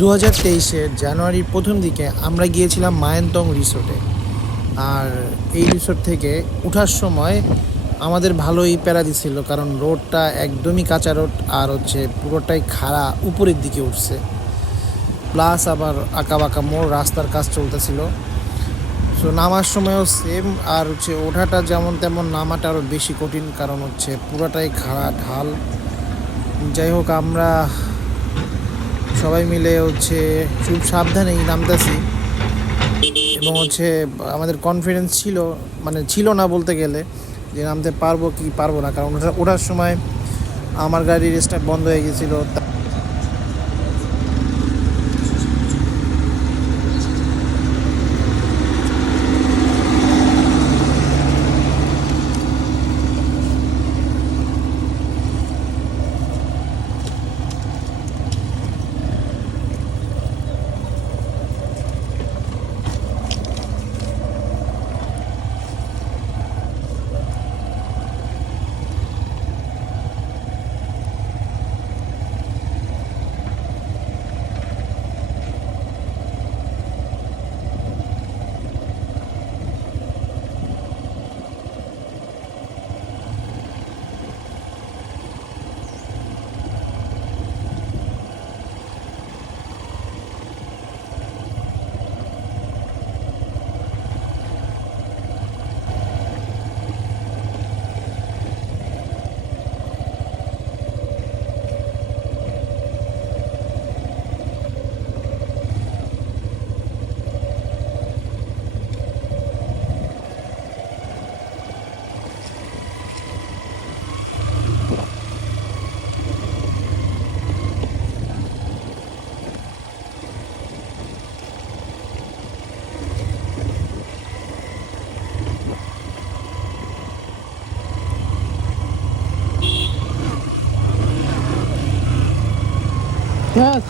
দু হাজার তেইশের জানুয়ারির প্রথম দিকে আমরা গিয়েছিলাম মায়ান্তং রিসোর্টে। আর এই রিসোর্ট থেকে ওঠার সময় আমাদের ভালোই প্যারা দিছিল কারণ রোডটা একদমই কাঁচা রোড, আর হচ্ছে পুরোটাই খাড়া উপরের দিকে উঠছে। প্লাস আবার আঁকা বাঁকা মোড়, রাস্তার কাজ চলতেছিল। সো নামার সময়ও সেম আর হচ্ছে ওঠাটা যেমন তেমন নামাটা আরও বেশি কঠিন, কারণ হচ্ছে পুরোটাই খাড়া ঢাল। যাই হোক, আমরা সবাই মিলে হচ্ছে খুব সাবধানেই নামতেছি। এবং হচ্ছে আমাদের কনফিডেন্স ছিল মানে ছিল না বলতে গেলে, যে নামতে পারব কি পারব না। কারণ ওঠা- ওঠার সময় আমার গাড়ির স্টার্ট বন্ধ হয়ে গেছিল। Yes.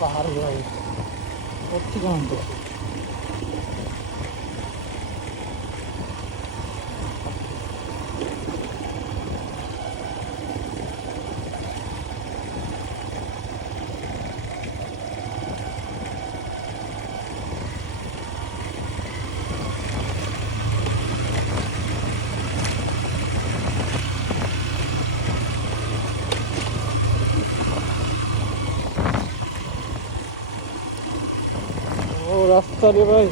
पहाड़ जो है बहुत ही गांव রাস্তা রে ভাই।